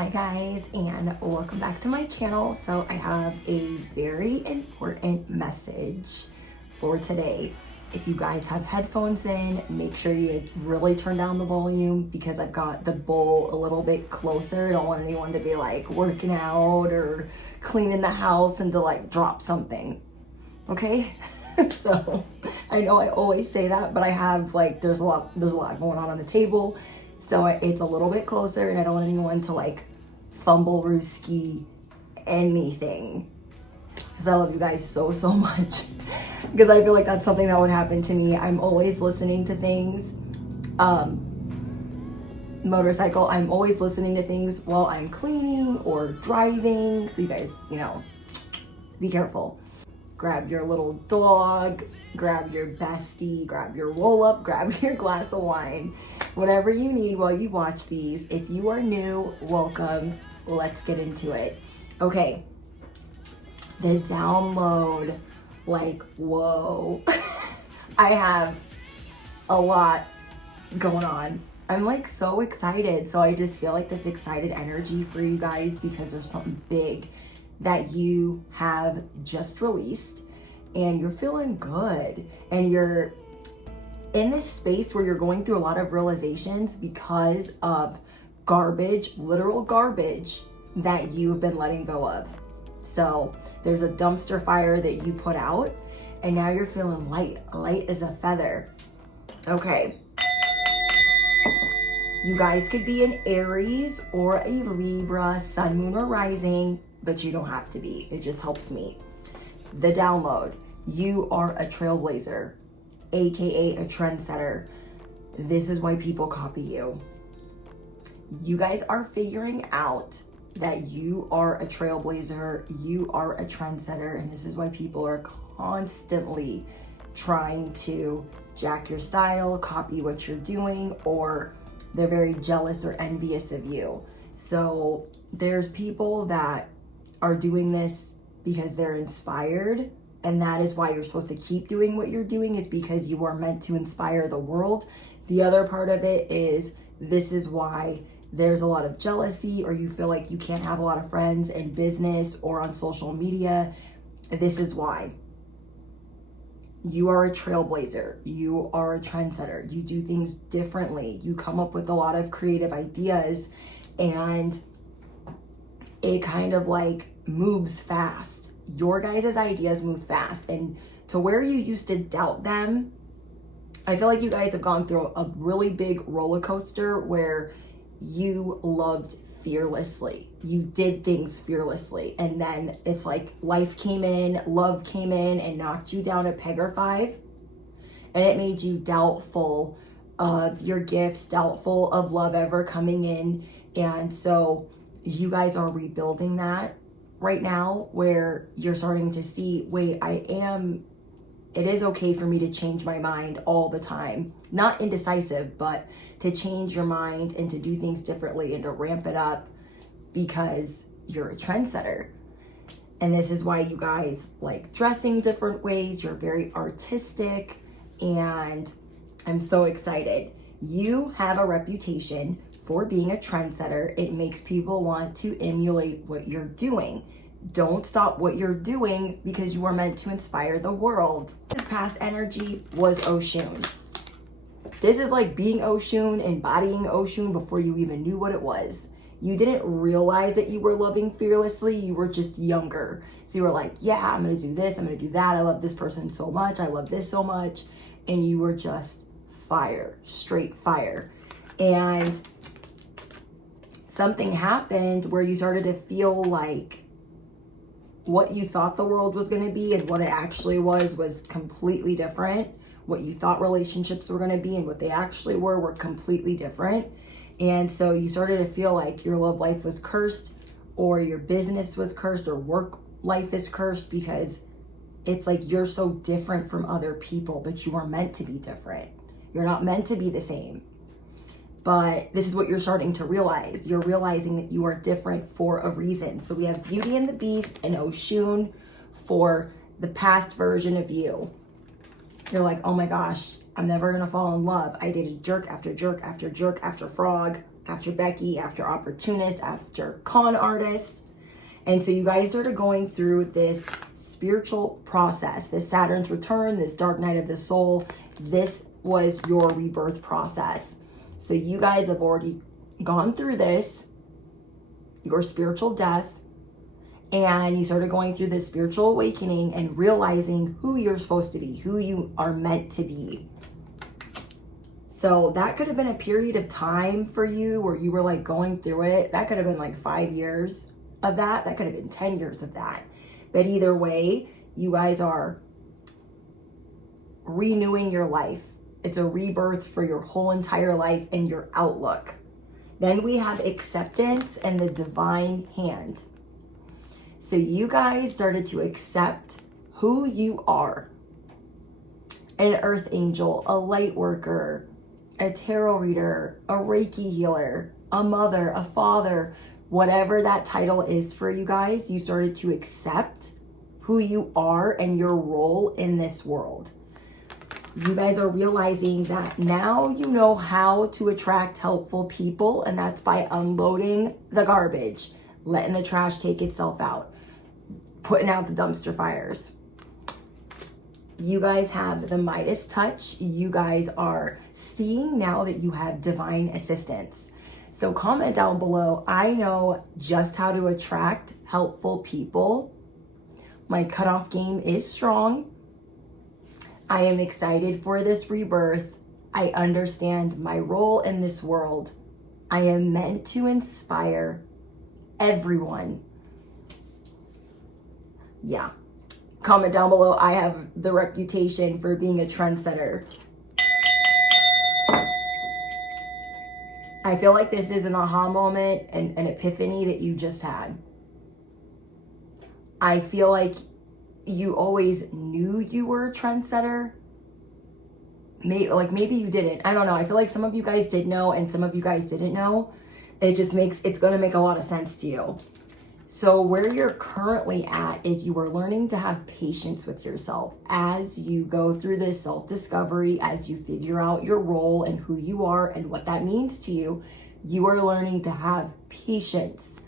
Hi guys, and welcome back to my channel. So I have a very important message for today. If you guys have headphones in, make sure you really turn down the volume because I've got the bowl a little bit closer. I don't want anyone to be like working out or cleaning the house and to like drop something. Okay? So I know I always say that, but I have like there's a lot going on the table. So it's a little bit closer and I don't want anyone to like fumble Ruski anything. Because I love you guys so much. Because I feel like that's something that would happen to me. I'm always listening to things. Motorcycle, I'm always listening to things while I'm cleaning or driving. So you guys, be careful. Grab your little dog, grab your bestie, grab your roll-up, grab your glass of wine. Whatever you need while you watch these. If you are new, welcome. Let's get into it. Okay. The download, like, whoa. I have a lot going on. I'm like so excited. So I just feel like this excited energy for you guys because there's something big that you have just released and you're feeling good and you're in this space where you're going through a lot of realizations because of garbage, literal garbage that you've been letting go of. So there's a dumpster fire that you put out and now you're feeling light as a feather. Okay. You guys could be an Aries or a Libra, sun, moon, or rising, but you don't have to be. It just helps me. The download. You are a trailblazer, aka a trendsetter. This is why people copy you. You guys are figuring out that you are a trailblazer, you are a trendsetter, and this is why people are constantly trying to jack your style, copy what you're doing, or they're very jealous or envious of you. So there's people that are doing this because they're inspired, and that is why you're supposed to keep doing what you're doing, is because you are meant to inspire the world. The other part of it is this is why there's a lot of jealousy, or you feel like you can't have a lot of friends in business or on social media. This is why. You are a trailblazer. You are a trendsetter. You do things differently. You come up with a lot of creative ideas and it kind of like moves fast. Your guys' ideas move fast, and to where you used to doubt them, I feel like you guys have gone through a really big roller coaster where you loved fearlessly. You did things fearlessly, and then it's like life came in, love came in and knocked you down a peg or 5, and it made you doubtful of your gifts, doubtful of love ever coming in. And so you guys are rebuilding that right now, where you're starting to see, wait, it is okay for me to change my mind all the time. Not indecisive, but to change your mind and to do things differently and to ramp it up because you're a trendsetter. And this is why you guys like dressing different ways. You're very artistic, and I'm so excited. You have a reputation for being a trendsetter. It makes people want to emulate what you're doing. Don't stop what you're doing because you are meant to inspire the world. This past energy was Oshun. This is like being Oshun, embodying Oshun before you even knew what it was. You didn't realize that you were loving fearlessly. You were just younger. So you were like, yeah, I'm going to do this. I'm going to do that. I love this person so much. I love this so much. And you were just fire, straight fire. And something happened where you started to feel like what you thought the world was going to be and what it actually was completely different. What you thought relationships were going to be and what they actually were completely different. And so you started to feel like your love life was cursed, or your business was cursed, or work life is cursed, because it's like you're so different from other people, but you are meant to be different. You're not meant to be the same. But this is what you're starting to realize. You're realizing that you are different for a reason. So we have Beauty and the Beast and Oshun for the past version of you. You're like, oh my gosh, I'm never gonna fall in love. I dated jerk after jerk after jerk after frog. after Becky, after opportunist, after con artist. And so you guys started going through this spiritual process, this Saturn's return, this dark night of the soul. This was your rebirth process. So you guys have already gone through this, your spiritual death, and you started going through this spiritual awakening and realizing who you're supposed to be, who you are meant to be. So that could have been a period of time for you where you were like going through it. That could have been like 5 years of that. That could have been 10 years of that. But either way, you guys are renewing your life. It's a rebirth for your whole entire life and your outlook. Then we have acceptance and the divine hand. So you guys started to accept who you are. An earth angel, a light worker, a tarot reader, a Reiki healer, a mother, a father, whatever that title is for you guys, you started to accept who you are and your role in this world. You guys are realizing that now you know how to attract helpful people, and that's by unloading the garbage, letting the trash take itself out, putting out the dumpster fires. You guys have the Midas touch. You guys are seeing now that you have divine assistance. So comment down below. I know just how to attract helpful people. My cutoff game is strong. I am excited for this rebirth. I understand my role in this world. I am meant to inspire everyone. Yeah. Comment down below. I have the reputation for being a trendsetter. I feel like this is an aha moment and an epiphany that you just had. I feel like you always knew you were a trendsetter. Maybe you didn't. I don't know. I feel like some of you guys did know and some of you guys didn't know. It's going to make a lot of sense to you. So where you're currently at is you are learning to have patience with yourself as you go through this self-discovery, as you figure out your role and who you are and what that means to you. You are learning to have patience.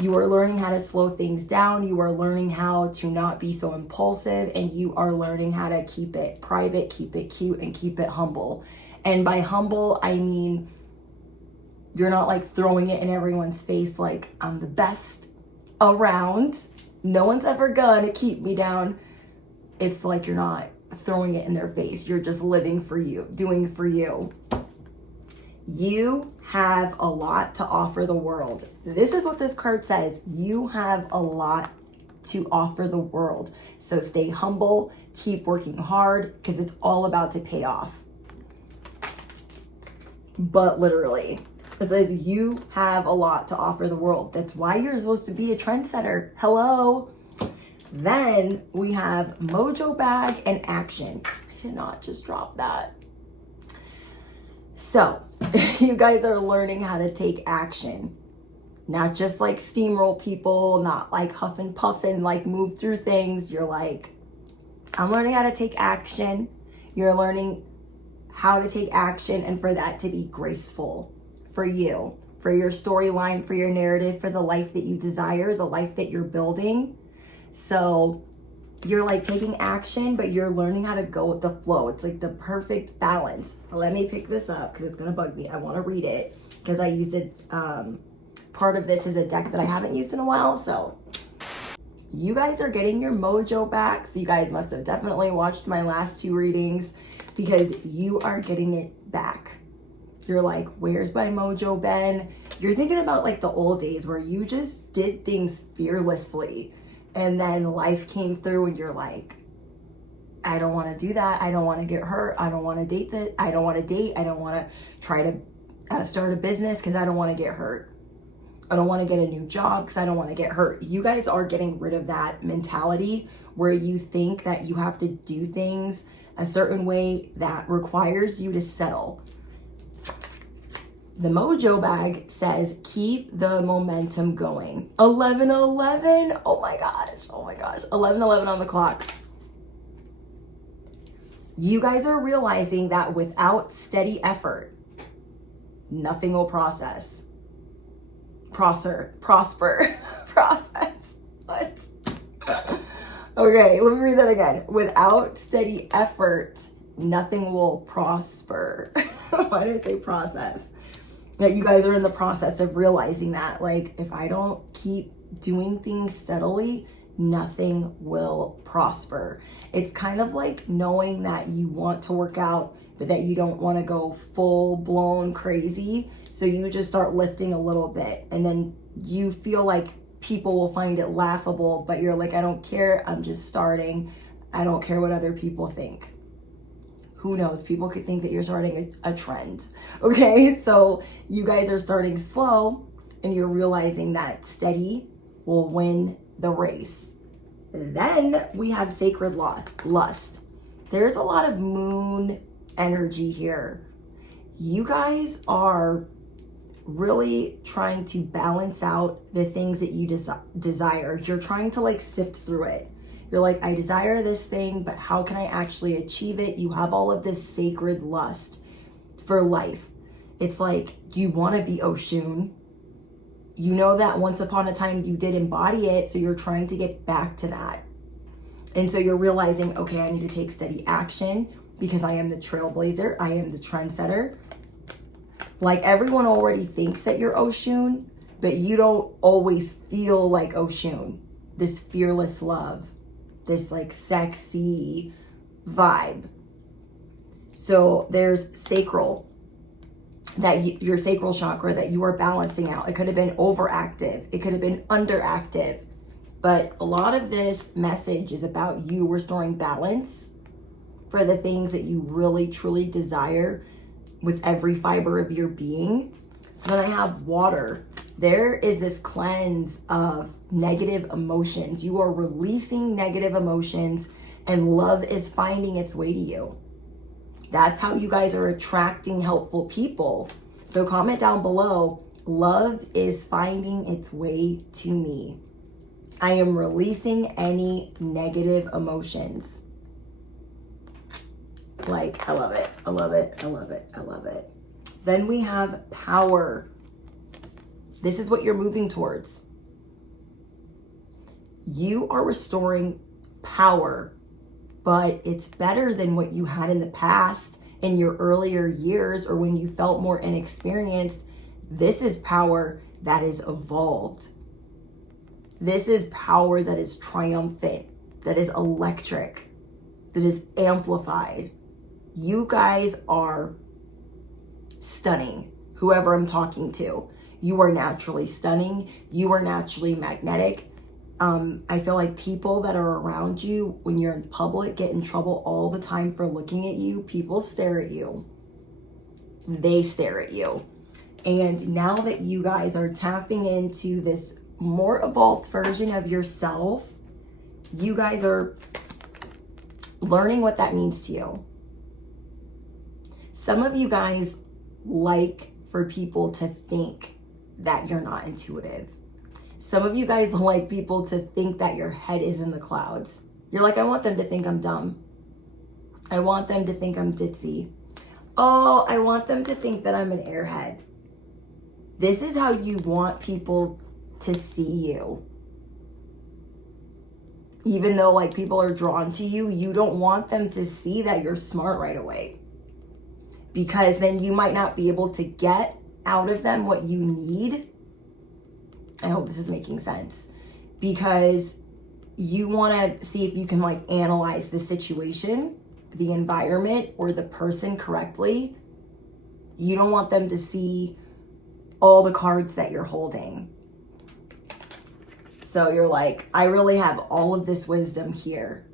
You are learning how to slow things down. You are learning how to not be so impulsive, and you are learning how to keep it private, keep it cute, and keep it humble. And by humble, I mean, you're not like throwing it in everyone's face like I'm the best around. No one's ever gonna keep me down. It's like you're not throwing it in their face. You're just living for you, doing for you. You have a lot to offer the world. This is what this card says. You have a lot to offer the world. So stay humble, keep working hard, because it's all about to pay off. But literally, it says you have a lot to offer the world. That's why you're supposed to be a trendsetter. Hello. Then we have mojo bag and action. I did not just drop that. So you guys are learning how to take action. Not just like steamroll people, not like huff and puff and like move through things. You're like, I'm learning how to take action. You're learning how to take action and for that to be graceful for you, for your storyline, for your narrative, for the life that you desire, the life that you're building. So you're like taking action, but you're learning how to go with the flow. It's like the perfect balance. Let me pick this up because it's going to bug me. I want to read it because I used it. Part of this is a deck that I haven't used in a while. So you guys are getting your mojo back. So you guys must have definitely watched my last 2 readings because you are getting it back. You're like, where's my mojo been? You're thinking about like the old days where you just did things fearlessly and then life came through and you're like, I don't want to do that. I don't want to get hurt. I don't want to date that. I don't want to date. I don't want to try to start a business because I don't want to get hurt. I don't want to get a new job because I don't want to get hurt. You guys are getting rid of that mentality where you think that you have to do things a certain way that requires you to settle. The mojo bag says, keep the momentum going. 11:11. Oh my gosh. 11:11 on the clock. You guys are realizing that without steady effort, nothing will prosper. Process. What? Okay, let me read that again. Without steady effort, nothing will prosper. Why did I say process? That you guys are in the process of realizing that, like, if I don't keep doing things steadily, nothing will prosper. It's kind of like knowing that you want to work out, but that you don't want to go full blown crazy. So you just start lifting a little bit, and then you feel like people will find it laughable, but you're like, I don't care. I'm just starting. I don't care what other people think. Who knows? People could think that you're starting a trend. Okay, so you guys are starting slow and you're realizing that steady will win the race. Then we have sacred lust. There's a lot of moon energy here. You guys are really trying to balance out the things that you desire. You're trying to like sift through it. You're like, I desire this thing, but how can I actually achieve it? You have all of this sacred lust for life. It's like you want to be Oshun. You know that once upon a time you did embody it, so you're trying to get back to that. And so you're realizing, okay, I need to take steady action because I am the trailblazer. I am the trendsetter. Like everyone already thinks that you're Oshun, but you don't always feel like Oshun. This fearless love. This like sexy vibe. So there's sacral, that your sacral chakra that you are balancing out. It could have been overactive. It could have been underactive. But a lot of this message is about you restoring balance for the things that you really, truly desire with every fiber of your being. So then I have water. There is this cleanse of negative emotions. You are releasing negative emotions and love is finding its way to you. That's how you guys are attracting helpful people. So comment down below, love is finding its way to me. I am releasing any negative emotions. Like, I love it. I love it. I love it. I love it. Then we have power. This is what you're moving towards. You are restoring power, but it's better than what you had in the past, in your earlier years, or when you felt more inexperienced. This is power that is evolved. This is power that is triumphant, that is electric, that is amplified. You guys are stunning, whoever I'm talking to. You are naturally stunning. You are naturally magnetic. I feel like people that are around you when you're in public get in trouble all the time for looking at you. People stare at you. They stare at you. And now that you guys are tapping into this more evolved version of yourself, you guys are learning what that means to you. Some of you guys like for people to think that you're not intuitive. Some of you guys like people to think that your head is in the clouds. You're like, I want them to think I'm dumb. I want them to think I'm ditzy. Oh, I want them to think that I'm an airhead. This is how you want people to see you. Even though like people are drawn to you, you don't want them to see that you're smart right away. Because then you might not be able to get out of them what you need. I hope this is making sense. Because you want to see if you can like analyze the situation, the environment, or the person correctly. You don't want them to see all the cards that you're holding. So you're like, I really have all of this wisdom here,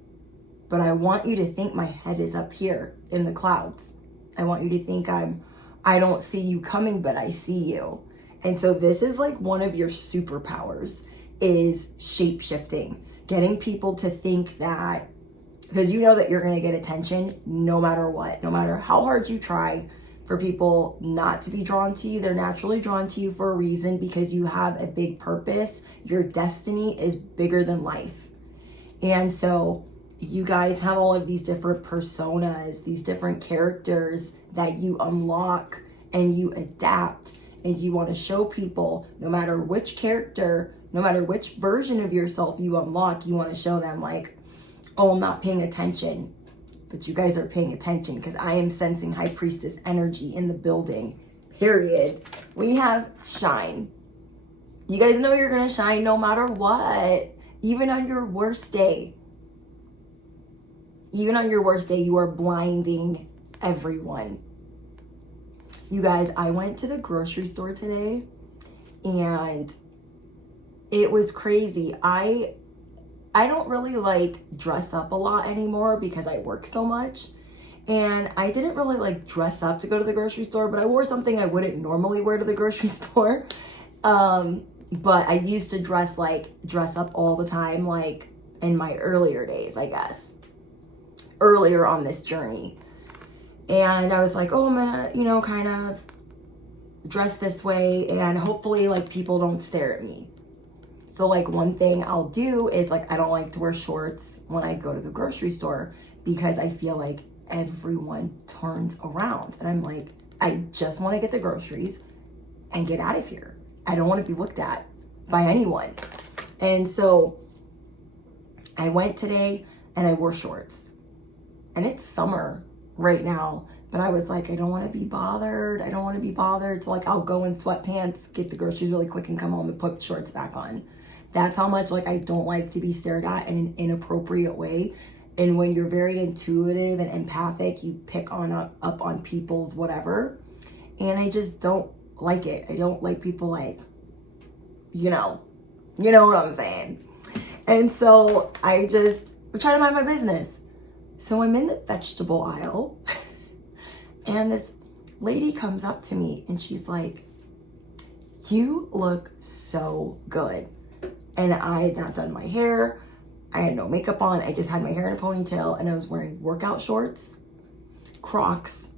but I want you to think my head is up here in the clouds. I want you to think I don't see you coming, but I see you. And so this is like one of your superpowers, is shape-shifting, getting people to think that, because you know that you're going to get attention no matter what, no matter how hard you try for people not to be drawn to you. They're naturally drawn to you for a reason, because you have a big purpose. Your destiny is bigger than life. And so you guys have all of these different personas, these different characters that you unlock and you adapt and you want to show people, no matter which character, no matter which version of yourself you unlock, you want to show them like, oh, I'm not paying attention. But you guys are paying attention because I am sensing High Priestess energy in the building, period. We have shine. You guys know you're going to shine no matter what, even on your worst day. Even on your worst day, you are blinding everyone. You guys, I went to the grocery store today and it was crazy. I don't really like dress up a lot anymore because I work so much. And I didn't really like dress up to go to the grocery store, but I wore something I wouldn't normally wear to the grocery store. But I used to dress up all the time, like in my earlier days, I guess. Earlier on this journey. And I was like, oh, I'm gonna, kind of dress this way and hopefully like people don't stare at me. So like one thing I'll do is like, I don't like to wear shorts when I go to the grocery store because I feel like everyone turns around and I'm like, I just want to get the groceries and get out of here. I don't want to be looked at by anyone. And so I went today and I wore shorts and it's summer right now, but I was like, I don't want to be bothered. I don't want to be bothered. So like, I'll go in sweatpants, get the groceries really quick and come home and put shorts back on. That's how much like I don't like to be stared at in an inappropriate way. And when you're very intuitive and empathic, you pick up on people's whatever. And I just don't like it. I don't like people like, you know what I'm saying. And so I just try to mind my business. So I'm in the vegetable aisle and this lady comes up to me and she's like, you look so good. And I had not done my hair. I had no makeup on. I just had my hair in a ponytail and I was wearing workout shorts, Crocs,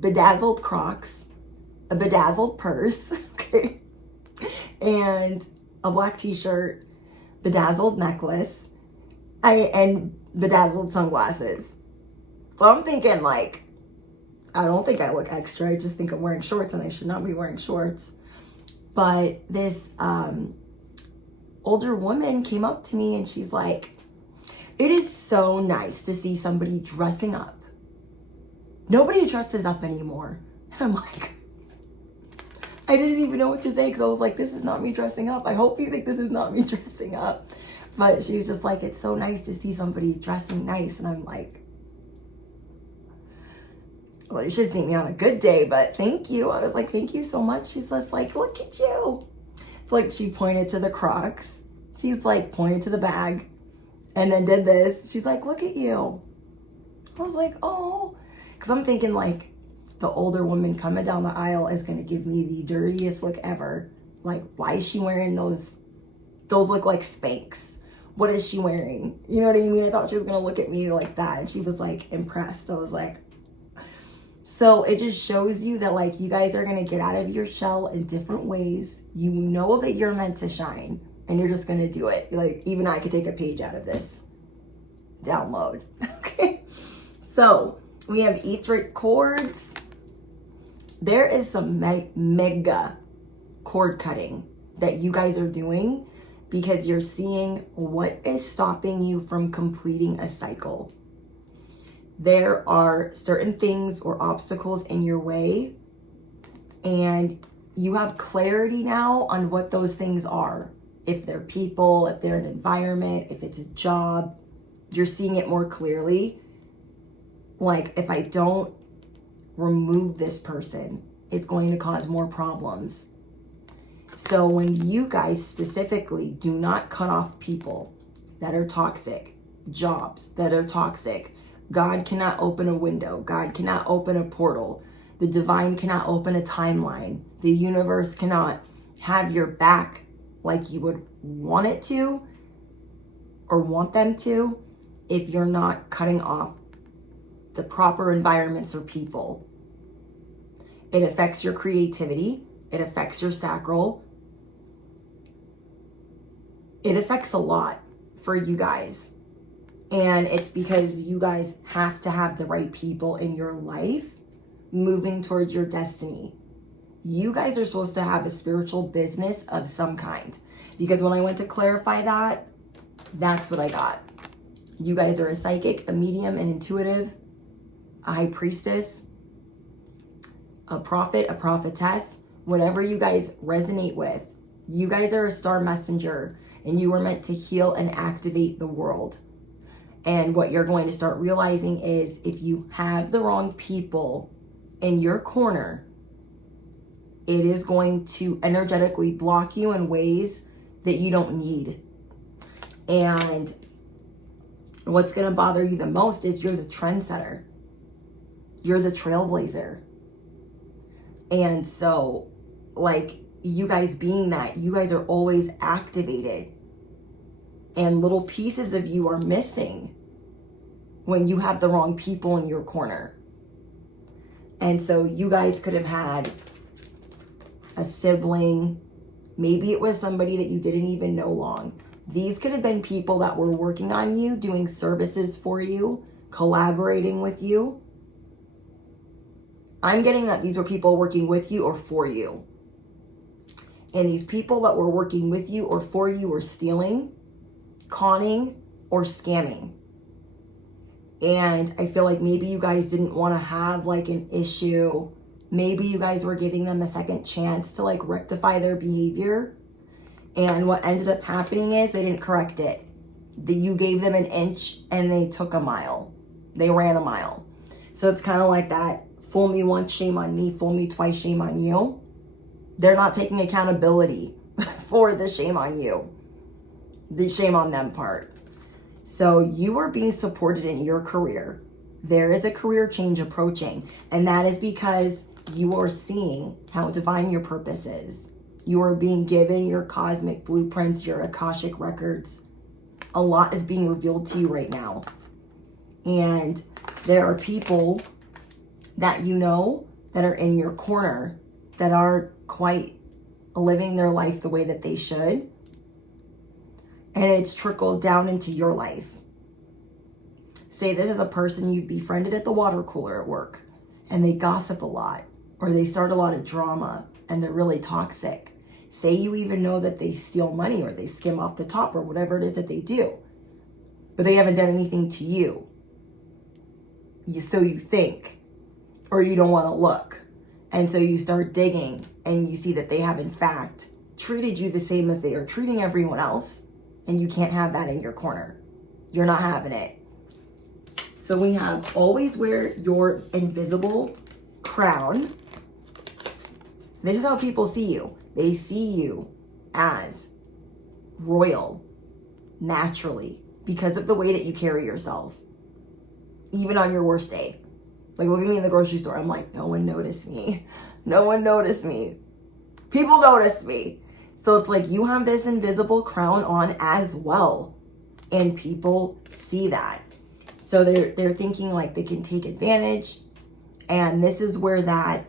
bedazzled Crocs, a bedazzled purse, okay, and a black t-shirt, bedazzled necklace, and bedazzled sunglasses. So I'm thinking like, I don't think I look extra. I just think I'm wearing shorts and I should not be wearing shorts. But this older woman came up to me and she's like, it is so nice to see somebody dressing up. Nobody dresses up anymore. And I'm like, I didn't even know what to say because I was like, this is not me dressing up. I hope you think this is not me dressing up. But she was just like, it's so nice to see somebody dressing nice. And I'm like, well, you should see me on a good day, but thank you. I was like, thank you so much. She's just like, look at you. Like she pointed to the Crocs. She's like pointed to the bag and then did this. She's like, look at you. I was like, oh, because I'm thinking like the older woman coming down the aisle is going to give me the dirtiest look ever. Like, why is she wearing those? Those look like Spanx. What is she wearing? You know what I mean? I thought she was going to look at me like that. And she was like impressed. I was like, so it just shows you that like you guys are going to get out of your shell in different ways. You know that you're meant to shine and you're just going to do it. Like even I could take a page out of this download. Okay. So we have etheric cords. There is some mega cord cutting that you guys are doing because you're seeing what is stopping you from completing a cycle. There are certain things or obstacles in your way and you have clarity now on what those things are. If they're people, if they're an environment, if it's a job, you're seeing it more clearly. Like if I don't remove this person, it's going to cause more problems. So when you guys specifically do not cut off people that are toxic, jobs that are toxic, God cannot open a window. God cannot open a portal. The divine cannot open a timeline. The universe cannot have your back like you would want it to or want them to if you're not cutting off the proper environments or people. It affects your creativity. It affects your sacral. It affects a lot for you guys. And it's because you guys have to have the right people in your life moving towards your destiny. You guys are supposed to have a spiritual business of some kind. Because when I went to clarify that, that's what I got. You guys are a psychic, a medium, an intuitive, a high priestess, a prophet, a prophetess, whatever you guys resonate with. You guys are a star messenger, and you are meant to heal and activate the world. And what you're going to start realizing is if you have the wrong people in your corner, it is going to energetically block you in ways that you don't need. And what's going to bother you the most is you're the trendsetter. You're the trailblazer. And so, like, you guys being that, you guys are always activated. And little pieces of you are missing when you have the wrong people in your corner. And so you guys could have had a sibling. Maybe it was somebody that you didn't even know long. These could have been people that were working on you, doing services for you, collaborating with you. I'm getting that these were people working with you or for you. And these people that were working with you or for you were stealing, conning, or scamming. And I feel like maybe you guys didn't want to have like an issue. Maybe you guys were giving them a second chance to like rectify their behavior. And what ended up happening is they didn't correct it. You gave them an inch and they took a mile. They ran a mile. So it's kind of like that. Fool me once, shame on me. Fool me twice, shame on you. They're not taking accountability for the shame on you. The shame on them part. So you are being supported in your career. There is a career change approaching. And that is because you are seeing how divine your purpose is. You are being given your cosmic blueprints, your Akashic records. A lot is being revealed to you right now. And there are people that you know that are in your corner that are quite living their life the way that they should. And it's trickled down into your life. Say this is a person you've befriended at the water cooler at work, and they gossip a lot, or they start a lot of drama, and they're really toxic. Say you even know that they steal money, or they skim off the top, or whatever it is that they do, but they haven't done anything to you. So you think, or you don't want to look. And so you start digging, and you see that they have in fact treated you the same as they are treating everyone else. And you can't have that in your corner. You're not having it. So we have always wear your invisible crown. This is how people see you. They see you as royal, naturally, because of the way that you carry yourself. Even on your worst day. Like, look at me in the grocery store. I'm like, no one noticed me. No one noticed me. People noticed me. So it's like you have this invisible crown on as well. And people see that. So they're thinking like they can take advantage. And this is where that,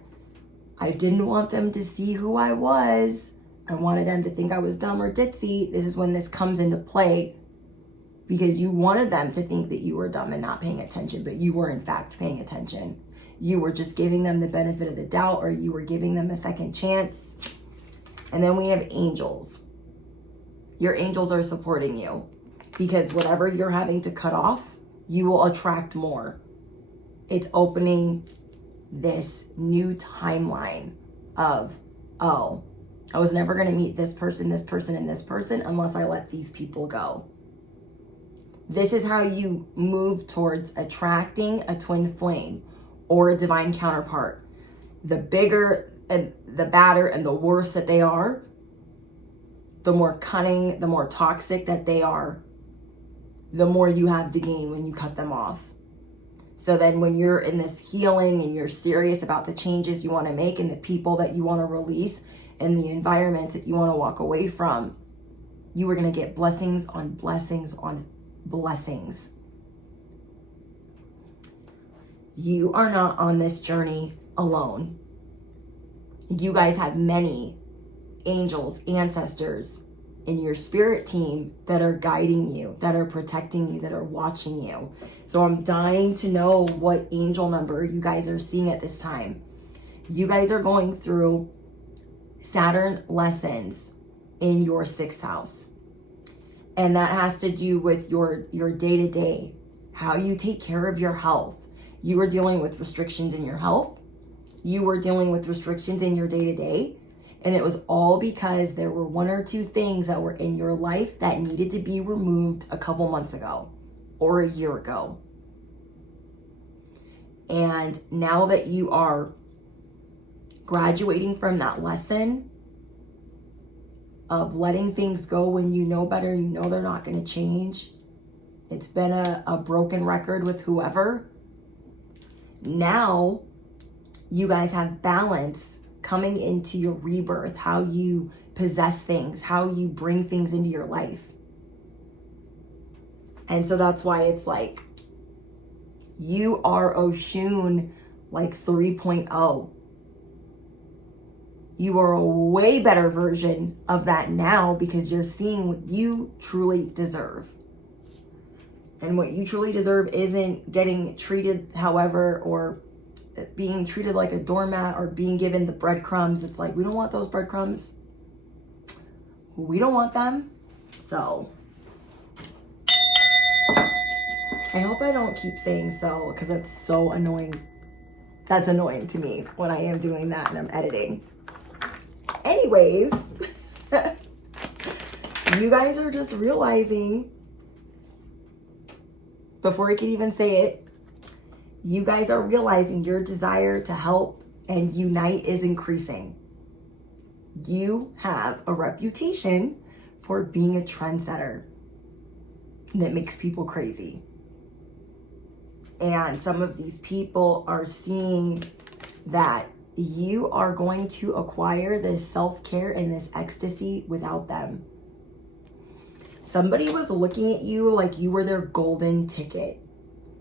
I didn't want them to see who I was. I wanted them to think I was dumb or ditzy. This is when this comes into play. Because you wanted them to think that you were dumb and not paying attention. But you were in fact paying attention. You were just giving them the benefit of the doubt, or you were giving them a second chance. And then we have angels. Your angels are supporting you because whatever you're having to cut off, you will attract more. It's opening this new timeline of, oh, I was never going to meet this person, and this person unless I let these people go. This is how you move towards attracting a twin flame or a divine counterpart. The bigger and the badder and the worse that they are, the more cunning, the more toxic that they are, the more you have to gain when you cut them off. So then when you're in this healing and you're serious about the changes you want to make and the people that you want to release and the environments that you want to walk away from, you are going to get blessings on blessings on blessings. You are not on this journey alone. You guys have many angels, ancestors in your spirit team that are guiding you, that are protecting you, that are watching you. So I'm dying to know what angel number you guys are seeing at this time. You guys are going through Saturn lessons in your 6th house. And that has to do with your day-to-day, how you take care of your health. You were dealing with restrictions in your health. You were dealing with restrictions in your day-to-day. And it was all because there were 1 or 2 things that were in your life that needed to be removed a couple months ago or a year ago. And now that you are graduating from that lesson of letting things go when you know better, you know they're not going to change. It's been a broken record with whoever. Now you guys have balance coming into your rebirth, how you possess things, how you bring things into your life. And so that's why it's like, you are Oshun like 3.0. You are a way better version of that now because you're seeing what you truly deserve. And what you truly deserve isn't getting treated however, or being treated like a doormat, or being given the breadcrumbs. It's like, we don't want those breadcrumbs. We don't want them. So I hope I don't keep saying so, because that's so annoying. That's annoying to me when I am doing that and I'm editing. Anyways, you guys are just realizing, before I could even say it, you guys are realizing your desire to help and unite is increasing. You have a reputation for being a trendsetter, and it makes people crazy. And some of these people are seeing that you are going to acquire this self-care and this ecstasy without them. Somebody was looking at you like you were their golden ticket,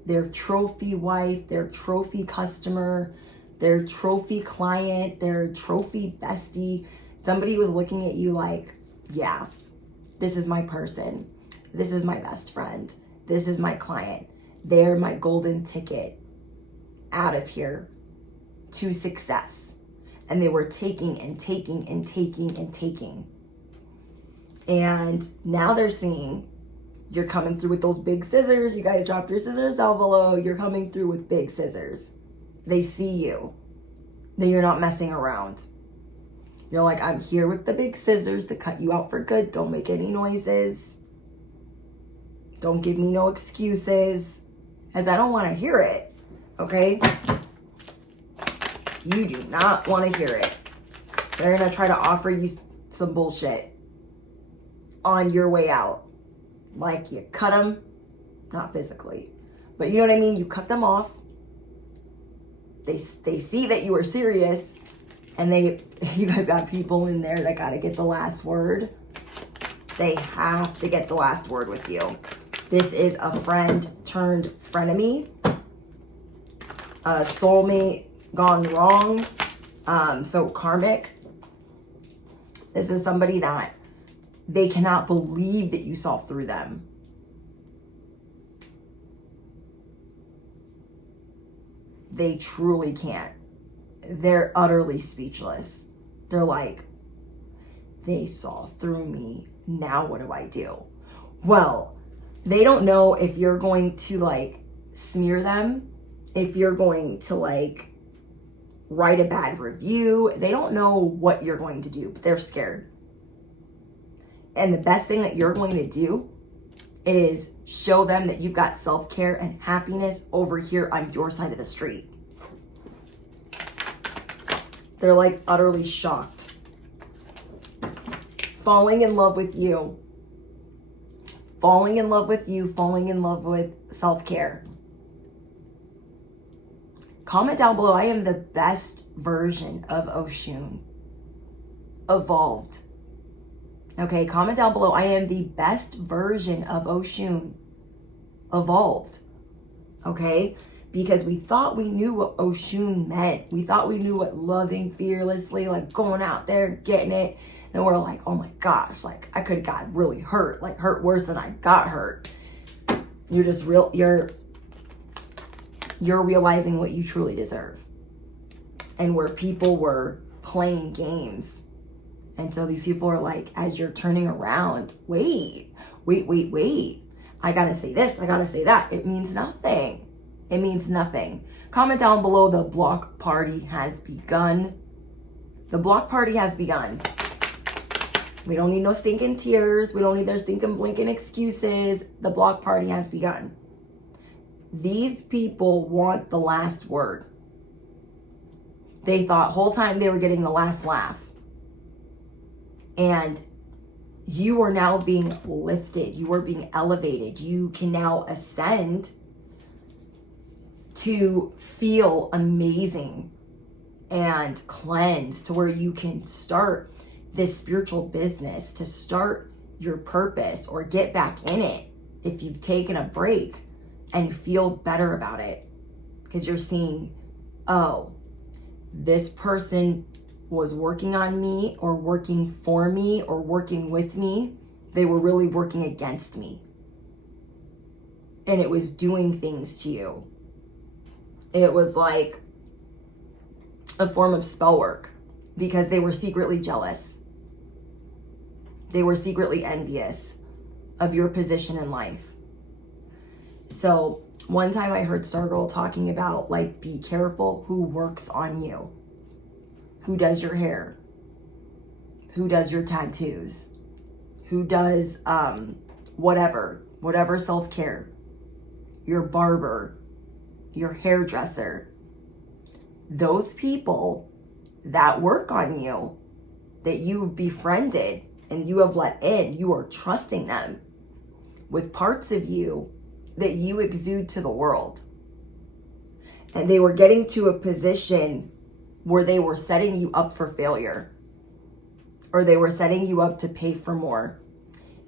their trophy wife, their trophy customer, their trophy client, their trophy bestie. Somebody was looking at you like, yeah, this is my person. This is my best friend. This is my client. They're my golden ticket out of here to success. And they were taking and taking and taking and taking. And now they're seeing you're coming through with those big scissors. You guys dropped your scissors down below. You're coming through with big scissors. They see you. Then you're not messing around. You're like, I'm here with the big scissors to cut you out for good. Don't make any noises. Don't give me no excuses, as I don't want to hear it. Okay? You do not want to hear it. They're going to try to offer you some bullshit on your way out. Like, you cut them, not physically, but you know what I mean? You cut them off. They see that you are serious, and you guys got people in there that got to get the last word. They have to get the last word with you. This is a friend turned frenemy, a soulmate gone wrong, so karmic. This is somebody that they cannot believe that you saw through them. They truly can't. They're utterly speechless. They're like, they saw through me. Now what do I do? Well, they don't know if you're going to like smear them, if you're going to like write a bad review. They don't know what you're going to do, but they're scared. And the best thing that you're going to do is show them that you've got self-care and happiness over here on your side of the street. They're like utterly shocked. Falling in love with you. Falling in love with you. Falling in love with self-care. Comment down below, I am the best version of Oshun. Evolved. Okay, comment down below, I am the best version of Oshun. Evolved. Okay? Because we thought we knew what Oshun meant. We thought we knew what loving fearlessly, like going out there and getting it. And we're like, oh my gosh, like I could have gotten really hurt, like hurt worse than I got hurt. You're just you're realizing what you truly deserve. And where people were playing games And so these people are like, as you're turning around, wait. I gotta say this, I gotta say that. It means nothing. It means nothing. Comment down below, the block party has begun. The block party has begun. We don't need no stinking tears. We don't need their stinking blinking excuses. The block party has begun. These people want the last word. They thought whole time they were getting the last laugh. And you are now being lifted. You are being elevated. You can now ascend to feel amazing and cleanse, to where you can start this spiritual business, to start your purpose or get back in it if you've taken a break, and feel better about it because you're seeing, oh, this person was working on me or working for me or working with me. They were really working against me. And it was doing things to you. It was like a form of spell work because they were secretly jealous. They were secretly envious of your position in life. So one time I heard Stargirl talking about, like, be careful who works on you. Who does your hair? Who does your tattoos? Who does whatever self-care? Your barber, your hairdresser. Those people that work on you, that you've befriended and you have let in, you are trusting them with parts of you that you exude to the world. And they were getting to a position where they were setting you up for failure, or they were setting you up to pay for more,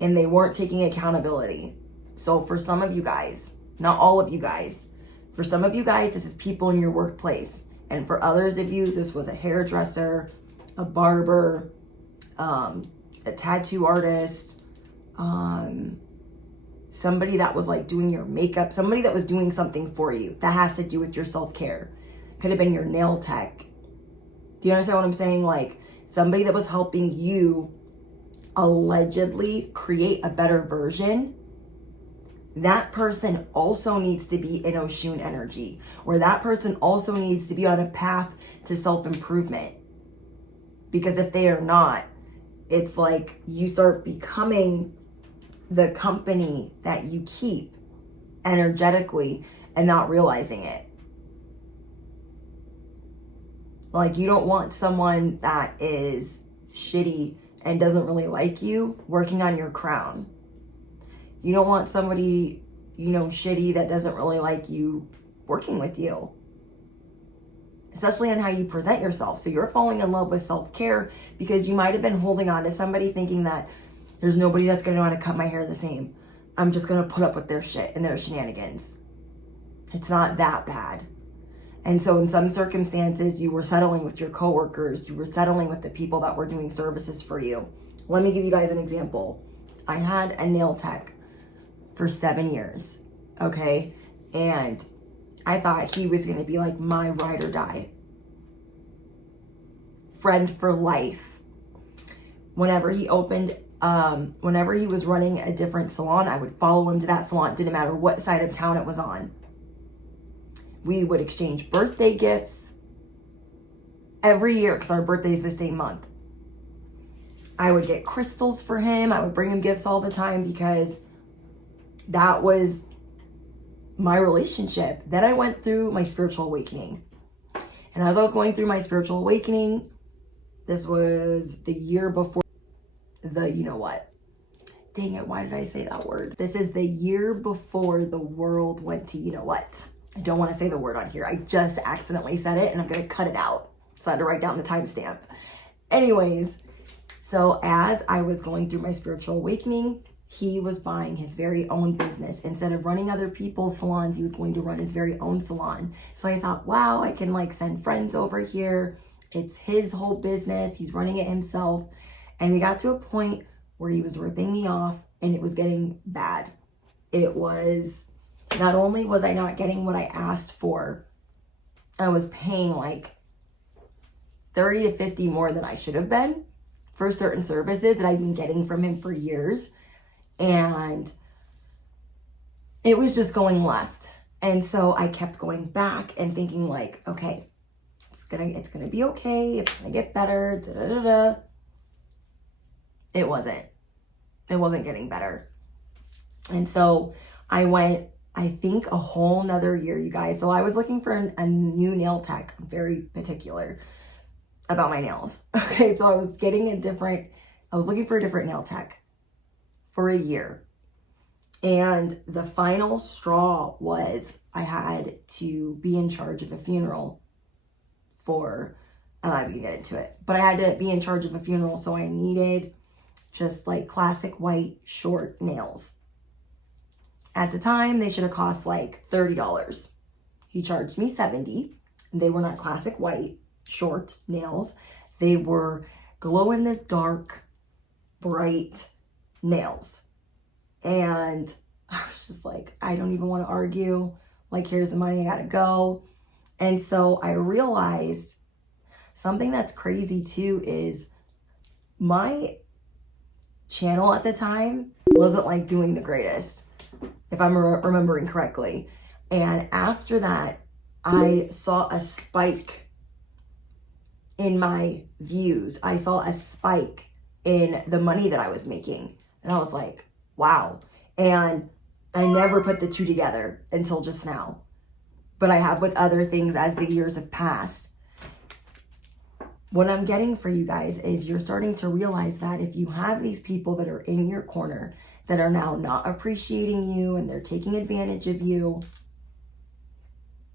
and they weren't taking accountability. So for some of you guys, not all of you guys, for some of you guys, this is people in your workplace. And for others of you, this was a hairdresser, a barber, a tattoo artist, somebody that was like doing your makeup, somebody that was doing something for you that has to do with your self-care. Could have been your nail tech. Do you understand what I'm saying? Like somebody that was helping you allegedly create a better version. That person also needs to be in Oshun energy, or that person also needs to be on a path to self-improvement. Because if they are not, it's like you start becoming the company that you keep energetically and not realizing it. Like you don't want someone that is shitty and doesn't really like you working on your crown. You don't want somebody, shitty that doesn't really like you working with you. Especially on how you present yourself. So you're falling in love with self-care because you might have been holding on to somebody thinking that there's nobody that's going to know how to cut my hair the same. I'm just going to put up with their shit and their shenanigans. It's not that bad. And so in some circumstances, you were settling with your coworkers. You were settling with the people that were doing services for you. Let me give you guys an example. I had a nail tech for 7 years, okay? And I thought he was going to be like my ride or die. Friend for life. Whenever he was running a different salon, I would follow him to that salon. Didn't matter what side of town it was on. We would exchange birthday gifts every year because our birthday is the same month. I would get crystals for him. I would bring him gifts all the time because that was my relationship. Then I went through my spiritual awakening. And as I was going through my spiritual awakening, this was the year before the, Dang it, why did I say that word? This is the year before the world went to, I don't want to say the word on here. I just accidentally said it and I'm going to cut it out. So I had to write down the timestamp. Anyways, so as I was going through my spiritual awakening, he was buying his very own business. Instead of running other people's salons, he was going to run his very own salon. So I thought, wow, I can send friends over here. It's his whole business. He's running it himself. And we got to a point where he was ripping me off and it was getting bad. It was, not only was I not getting what I asked for, I was paying 30 to 50 more than I should have been for certain services that I've been getting from him for years. And it was just going left. And so I kept going back and thinking like, okay, it's gonna be okay. It's gonna get better. Da, da, da, da. It wasn't getting better. And so I went, I think, a whole nother year, you guys. So I was looking for a new nail tech. I'm very particular about my nails. Okay, so I was looking for a different nail tech for a year. And the final straw was I had to be in charge of a funeral for, I'm not even gonna get into it, but I had to be in charge of a funeral. So I needed just like classic white short nails. At the time, they should have cost like $30. He charged me $70. And they were not classic white short nails. They were glow in the dark, bright nails. And I was just like, I don't even want to argue. Like, here's the money, I gotta go. And so I realized something that's crazy too is my channel at the time wasn't like doing the greatest, if I'm remembering correctly. And after that, I saw a spike in my views. I saw a spike in the money that I was making. And I was like, wow. And I never put the two together until just now. But I have with other things as the years have passed. What I'm getting for you guys is you're starting to realize that if you have these people that are in your corner that are now not appreciating you and they're taking advantage of you,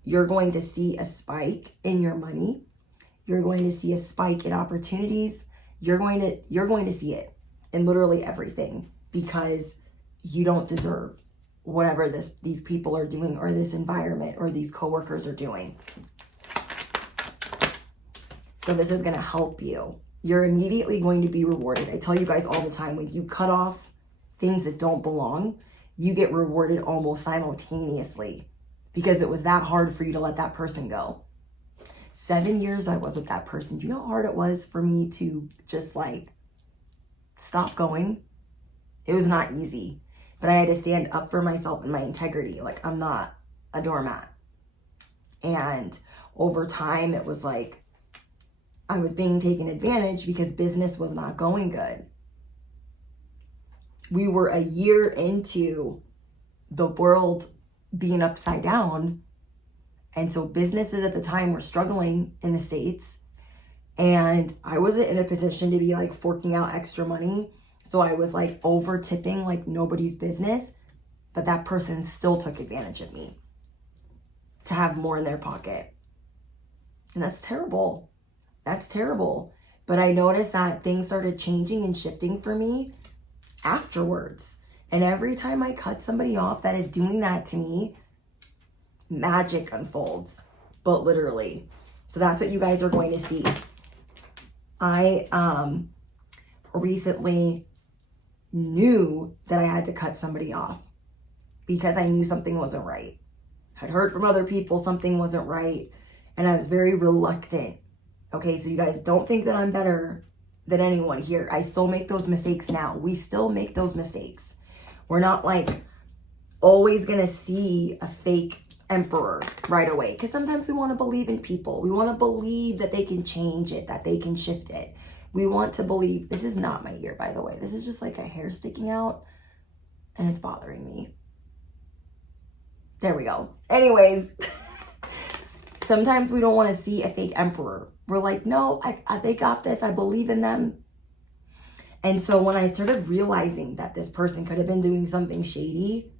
you're going to see a spike in your money. You're going to see a spike in opportunities. You're going to see it in literally everything because you don't deserve whatever these people are doing or this environment or these coworkers are doing. So this is going to help you. You're immediately going to be rewarded. I tell you guys all the time, when you cut off things that don't belong, you get rewarded almost simultaneously because it was that hard for you to let that person go. 7 years I was with that person. Do you know how hard it was for me to just like stop going? It was not easy, but I had to stand up for myself and my integrity. Like, I'm not a doormat. And over time, it was like I was being taken advantage because business was not going good. We were a year into the world being upside down. And so businesses at the time were struggling in the States. And I wasn't in a position to be like forking out extra money. So I was like over tipping like nobody's business. But that person still took advantage of me to have more in their pocket. And that's terrible. That's terrible. But I noticed that things started changing and shifting for me afterwards. And every time I cut somebody off that is doing that to me, magic unfolds, but literally. So that's what you guys are going to see. I recently knew that I had to cut somebody off because I knew something wasn't right. I'd heard from other people something wasn't right, and I was very reluctant. Okay, so you guys don't think that I'm better than anyone here. I still make those mistakes now. We still make those mistakes. We're not like always gonna see a fake emperor right away, because sometimes we want to believe in people. We want to believe that they can change it, that they can shift it. We want to believe. This is not my ear, by the way. This is just like a hair sticking out and it's bothering me. There we go. Anyways, sometimes we don't want to see a fake emperor. We're like, no, they got this. I believe in them. And so when I started realizing that this person could have been doing something shady,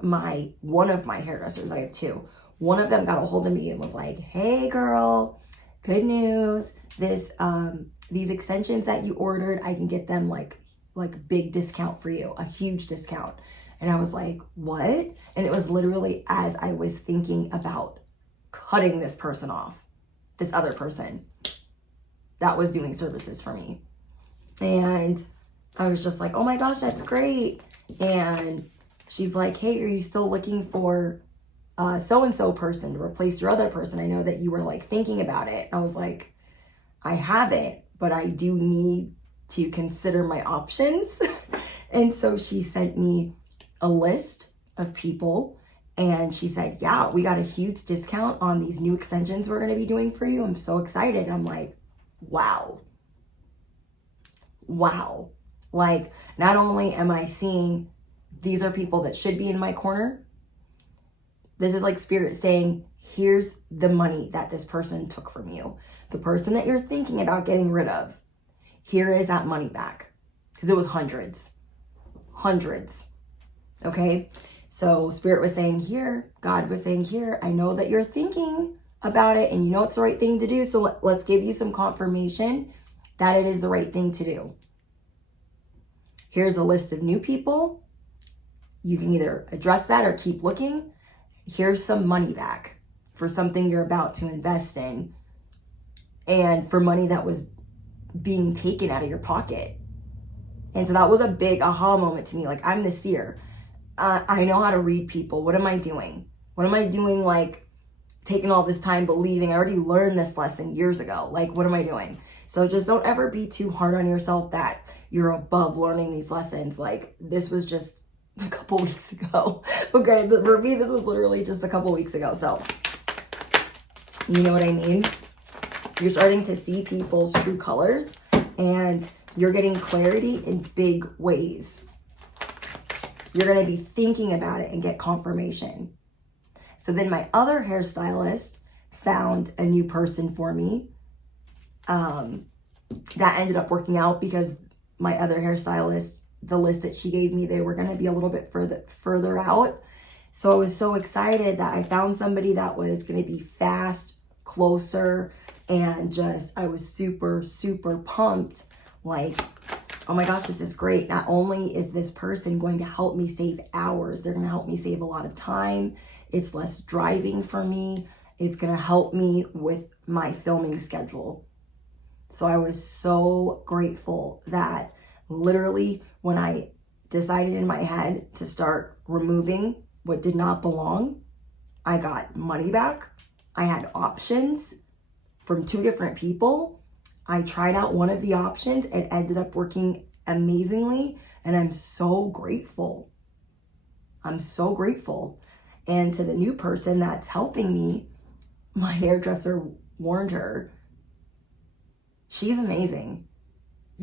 one of my hairdressers, I have two, one of them got a hold of me and was like, hey girl, good news. These extensions that you ordered, I can get them like big discount for you, a huge discount. And I was like, what? And it was literally as I was thinking about cutting this person off, this other person that was doing services for me. And I was just like, oh my gosh, that's great. And she's like, hey, are you still looking for so-and-so person to replace your other person? I know that you were like thinking about it. I was like, I haven't, but I do need to consider my options. And so she sent me a list of people, and she said, yeah, we got a huge discount on these new extensions we're going to be doing for you. I'm so excited. I'm like, wow. Like, not only am I seeing these are people that should be in my corner, this is like spirit saying, here's the money that this person took from you. The person that you're thinking about getting rid of, here is that money back. Because it was hundreds. Okay? So spirit was saying here, God was saying here, I know that you're thinking about it and you know it's the right thing to do. So let's give you some confirmation that it is the right thing to do. Here's a list of new people. You can either address that or keep looking. Here's some money back for something you're about to invest in, and for money that was being taken out of your pocket. And so that was a big aha moment to me. Like, I'm the seer. I know how to read people. What am I doing? Like, taking all this time believing I already learned this lesson years ago. Like, what am I doing? So just don't ever be too hard on yourself that you're above learning these lessons. Like, this was just a couple weeks ago. Okay, for me, this was literally just a couple weeks ago. So, you know what I mean? You're starting to see people's true colors, and you're getting clarity in big ways. You're going to be thinking about it and get confirmation. So then my other hairstylist found a new person for me. That ended up working out because my other hairstylist, the list that she gave me, they were going to be a little bit further out. So I was so excited that I found somebody that was going to be fast, closer, and just, I was super, super pumped. Like, oh my gosh, this is great. Not only is this person going to help me save hours, they're going to help me save a lot of time. It's less driving for me. It's going to help me with my filming schedule. So I was so grateful that literally when I decided in my head to start removing what did not belong, I got money back. I had options from 2 different people. I tried out one of the options. It ended up working amazingly, and I'm so grateful. I'm so grateful. And to the new person that's helping me, my hairdresser warned her, she's amazing.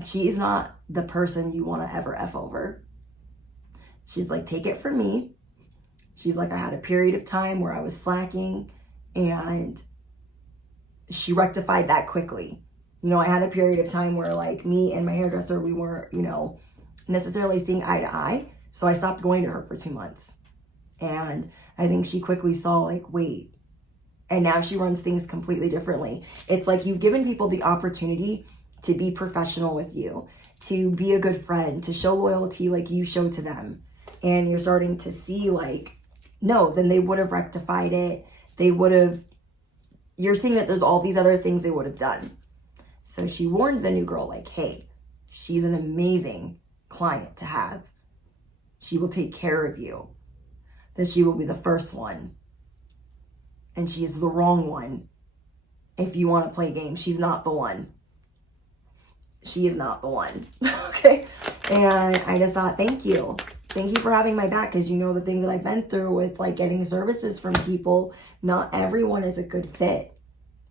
She's not the person you want to ever F over. She's like, take it from me. She's like, I had a period of time where I was slacking, and she rectified that quickly. You know, I had a period of time where like me and my hairdresser, we weren't, you know, necessarily seeing eye to eye. So I stopped going to her for 2 months. And I think she quickly saw like, wait, and now she runs things completely differently. It's like you've given people the opportunity to be professional with you, to be a good friend, to show loyalty like you show to them. And you're starting to see like, no, then they would have rectified it. You're seeing that there's all these other things they would have done. So she warned the new girl like, hey, she's an amazing client to have. She will take care of you. That she will be the first one. And she is the wrong one. If you want to play games, she's not the one. She is not the one. Okay? And I just thought, thank you. Thank you for having my back, because you know the things that I've been through with like getting services from people. Not everyone is a good fit.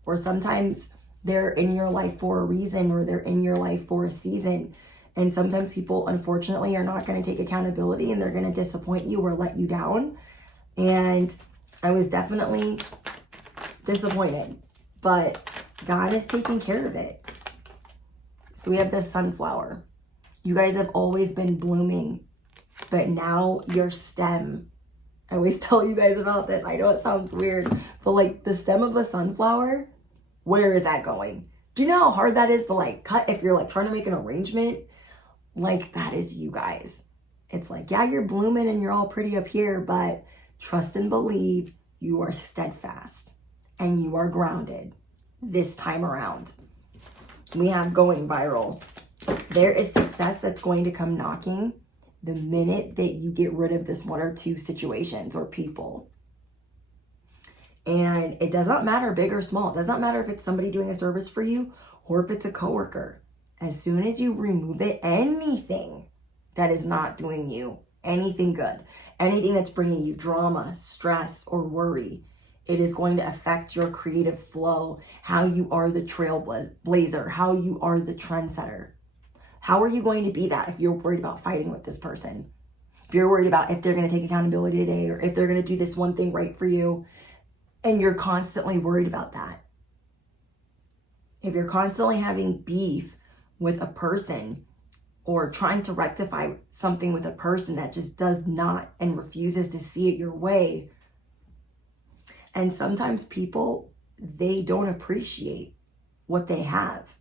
Or sometimes they're in your life for a reason, or they're in your life for a season. And sometimes people, unfortunately, are not going to take accountability, and they're going to disappoint you or let you down. And I was definitely disappointed, but God is taking care of it. So we have this sunflower. You guys have always been blooming, but now your stem. I always tell you guys about this. I know it sounds weird, but like the stem of a sunflower, where is that going? Do you know how hard that is to like cut if you're like trying to make an arrangement? Like, that is you guys. It's like, yeah, you're blooming and you're all pretty up here, but trust and believe you are steadfast and you are grounded this time around. We have going viral. There is success that's going to come knocking the minute that you get rid of this 1 or 2 situations or people. And it does not matter big or small. It does not matter if it's somebody doing a service for you or if it's a coworker. As soon as you remove it, anything that is not doing you anything good, anything that's bringing you drama, stress, or worry, it is going to affect your creative flow, how you are the trailblazer, how you are the trendsetter. How are you going to be that if you're worried about fighting with this person? If you're worried about if they're going to take accountability today, or if they're going to do this one thing right for you, and you're constantly worried about that. If you're constantly having beef with a person or trying to rectify something with a person that just does not and refuses to see it your way, and sometimes people, they don't appreciate what they have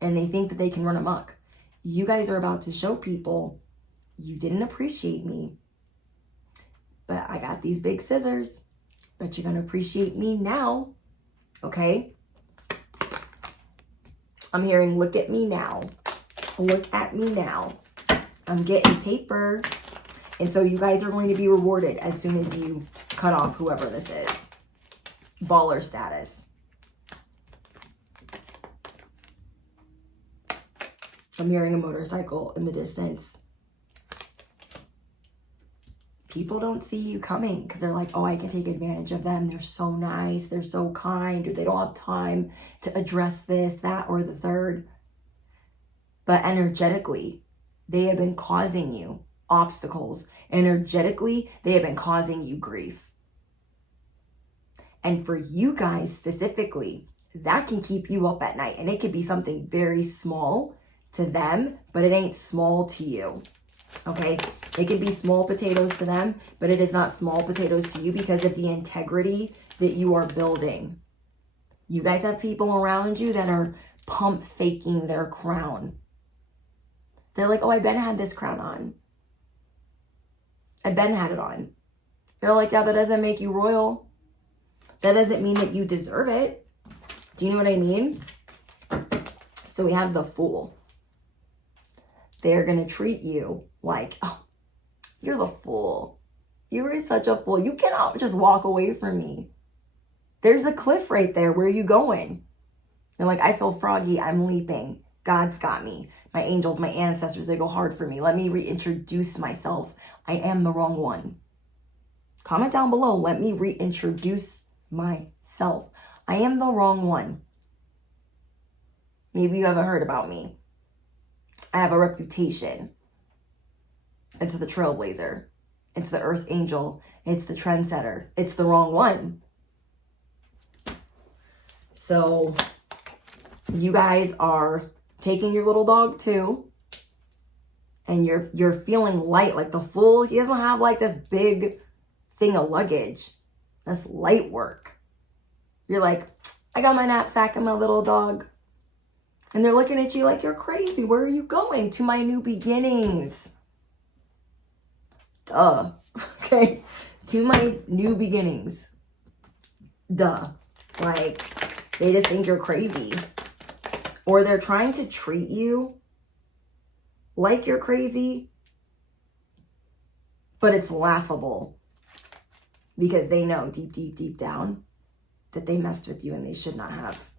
and they think that they can run amok. You guys are about to show people, you didn't appreciate me, but I got these big scissors, but you're going to appreciate me now. Okay? I'm hearing, look at me now. Look at me now. I'm getting paper. And so you guys are going to be rewarded as soon as you cut off whoever this is. Baller status. I'm hearing a motorcycle in the distance. People don't see you coming because they're like, oh, I can take advantage of them. They're so nice. They're so kind. Or they don't have time to address this, that, or the third. But energetically, they have been causing you obstacles. Energetically, they have been causing you grief. And for you guys specifically, that can keep you up at night. And it could be something very small to them, but it ain't small to you. Okay? It can be small potatoes to them, but it is not small potatoes to you because of the integrity that you are building. You guys have people around you that are pump faking their crown. They're like, oh, I Ben had this crown on. I Ben had it on. You're like, yeah, that doesn't make you royal. That doesn't mean that you deserve it. Do you know what I mean? So we have the fool. They're going to treat you like, oh, you're the fool. You are such a fool. You cannot just walk away from me. There's a cliff right there. Where are you going? You're like, I feel froggy. I'm leaping. God's got me. My angels, my ancestors, they go hard for me. Let me reintroduce myself. I am the wrong one. Comment down below. Let me reintroduce myself. I am the wrong one. Maybe you haven't heard about me. I have a reputation. It's the trailblazer. It's the earth angel. It's the trendsetter. It's the wrong one. So you guys are taking your little dog too. And you're feeling light. Like the fool, he doesn't have like this big thing of luggage. That's light work. You're like, I got my knapsack and my little dog. And they're looking at you like, you're crazy. Where are you going? To my new beginnings. Duh. Okay. To my new beginnings. Duh. Like, they just think you're crazy. Or they're trying to treat you like you're crazy. But it's laughable. Because they know deep, deep, deep down that they messed with you and they should not have.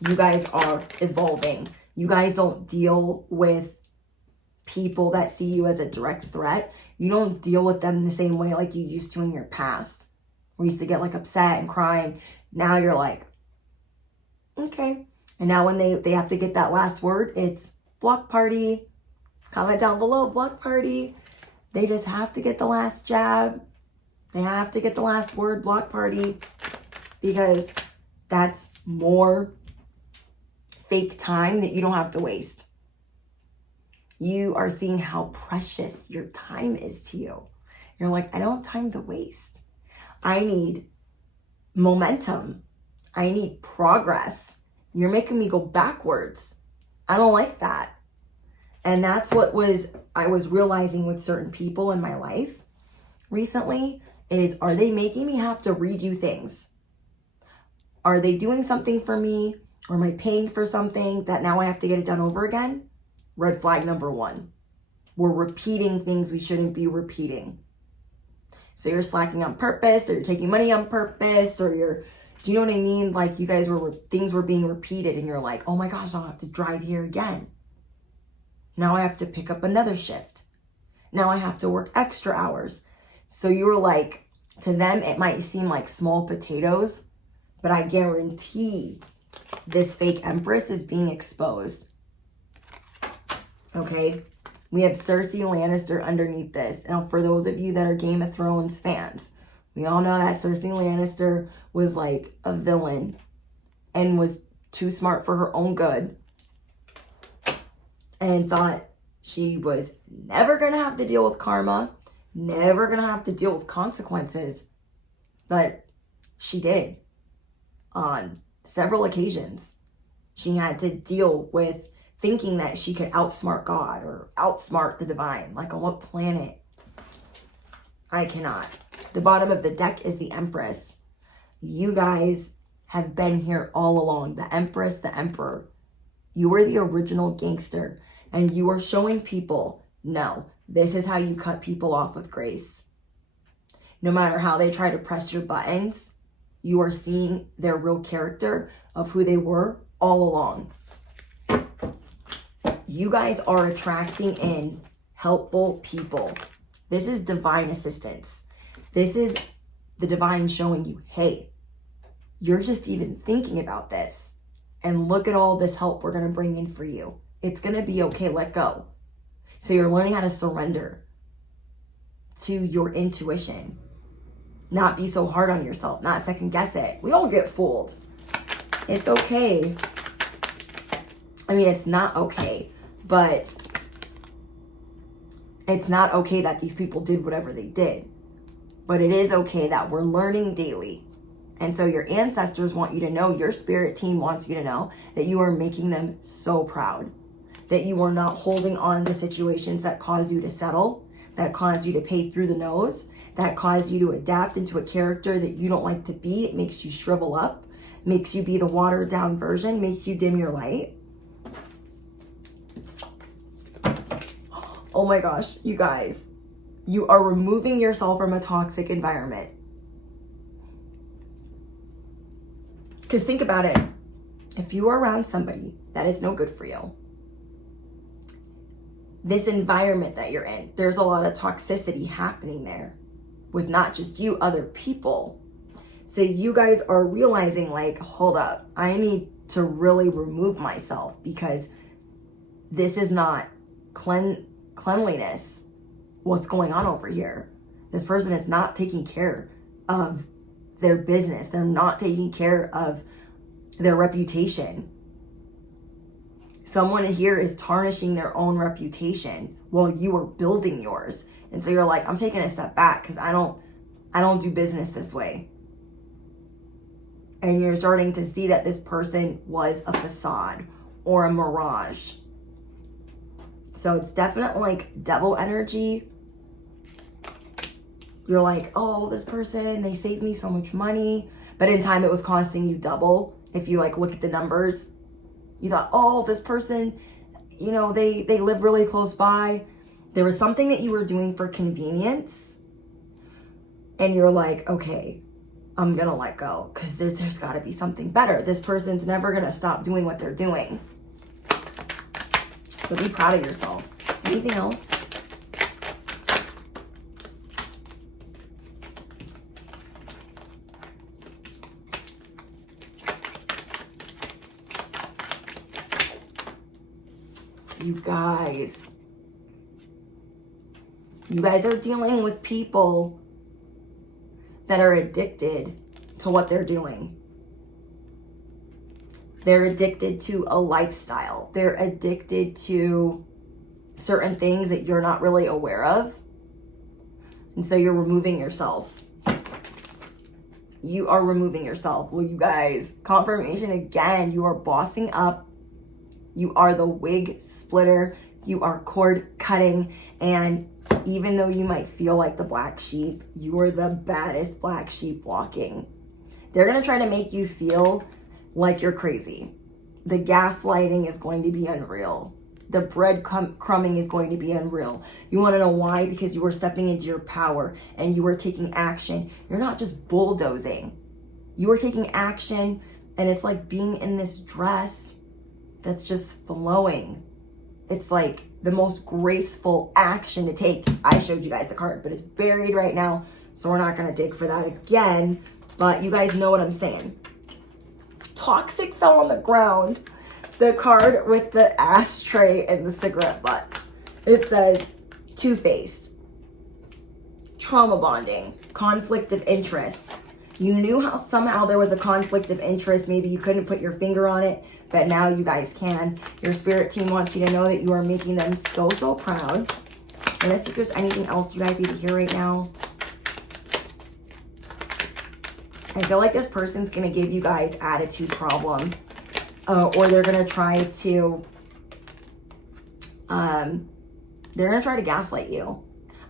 You guys are evolving. You guys don't deal with people that see you as a direct threat. You don't deal with them the same way like you used to in your past. We used to get like upset and crying. Now you're like, okay. And now when they have to get that last word, it's block party. Comment down below, block party. They just have to get the last jab. They have to get the last word, block party. Because that's more fake time that you don't have to waste. You are seeing how precious your time is to you. You're like, I don't have time to waste. I need momentum. I need progress. You're making me go backwards. I don't like that. And that's what I was realizing with certain people in my life recently is, are they making me have to redo things? Are they doing something for me? Or am I paying for something that now I have to get it done over again? Red flag number 1. We're repeating things we shouldn't be repeating. So you're slacking on purpose, or you're taking money on purpose, or Do you know what I mean? Like you guys things were being repeated and you're like, oh my gosh, I'll have to drive here again. Now I have to pick up another shift. Now I have to work extra hours. So you were like, to them, it might seem like small potatoes, but I guarantee this fake empress is being exposed. Okay? We have Cersei Lannister underneath this. Now, for those of you that are Game of Thrones fans, we all know that Cersei Lannister was like a villain and was too smart for her own good and thought she was never going to have to deal with karma, never going to have to deal with consequences. But she did on several occasions. She had to deal with thinking that she could outsmart God or outsmart the divine. Like on what planet? I cannot. The bottom of the deck is the Empress. You guys have been here all along. The Empress, the Emperor. You were the original gangster. And you are showing people, no, this is how you cut people off with grace. No matter how they try to press your buttons, you are seeing their real character of who they were all along. You guys are attracting in helpful people. This is divine assistance. This is the divine showing you, hey, you're just even thinking about this. And look at all this help we're going to bring in for you. It's going to be okay. Let go. So you're learning how to surrender to your intuition. Not be so hard on yourself. Not second guess it. We all get fooled. It's okay. I mean, it's not okay. But it's not okay that these people did whatever they did. But it is okay that we're learning daily. And so your ancestors want you to know, your spirit team wants you to know that you are making them so proud. That you are not holding on to situations that cause you to settle, that cause you to pay through the nose, that cause you to adapt into a character that you don't like to be. It makes you shrivel up, makes you be the watered down version, makes you dim your light. Oh my gosh, you guys, you are removing yourself from a toxic environment. Because think about it. If you are around somebody that is no good for you, this environment that you're in, there's a lot of toxicity happening there with not just you, other people. So you guys are realizing like, hold up, I need to really remove myself because this is not cleanliness. What's going on over here? This person is not taking care of their business. They're not taking care of their reputation. Someone here is tarnishing their own reputation while you are building yours. And so you're like, I'm taking a step back because I don't do business this way. And you're starting to see that this person was a facade or a mirage. So it's definitely like devil energy. You're like, oh, this person, they saved me so much money. But in time, it was costing you double. If you like look at the numbers, you thought, oh, this person, you know, they live really close by. There was something that you were doing for convenience. And you're like, okay, I'm going to let go because there's got to be something better. This person's never going to stop doing what they're doing. So be proud of yourself. Anything else? You guys are dealing with people that are addicted to what they're doing. They're addicted to a lifestyle. They're addicted to certain things that you're not really aware of. And so you're removing yourself. You are removing yourself. Well, you guys, confirmation again, you are bossing up. You are the wig splitter. You are cord cutting. And even though you might feel like the black sheep, you are the baddest black sheep walking. They're going to try to make you feel like you're crazy. The gaslighting is going to be unreal. The breadcrumbing is going to be unreal. You want to know why? Because you were stepping into your power and you were taking action. You're not just bulldozing. You are taking action, and it's like being in this dress that's just flowing. It's like the most graceful action to take. I showed you guys the card, but it's buried right now, so we're not going to dig for that again. But you guys know what I'm saying. Toxic fell on the ground. The card with the ashtray and the cigarette butts. It says two-faced, trauma bonding, conflict of interest. You knew how somehow there was a conflict of interest. Maybe you couldn't put your finger on it, but now you guys can. Your spirit team wants you to know that you are making them so, so proud. And let's see if there's anything else you guys need to hear right now. I feel like this person's going to give you guys attitude problem. Or they're going to try to, gaslight you.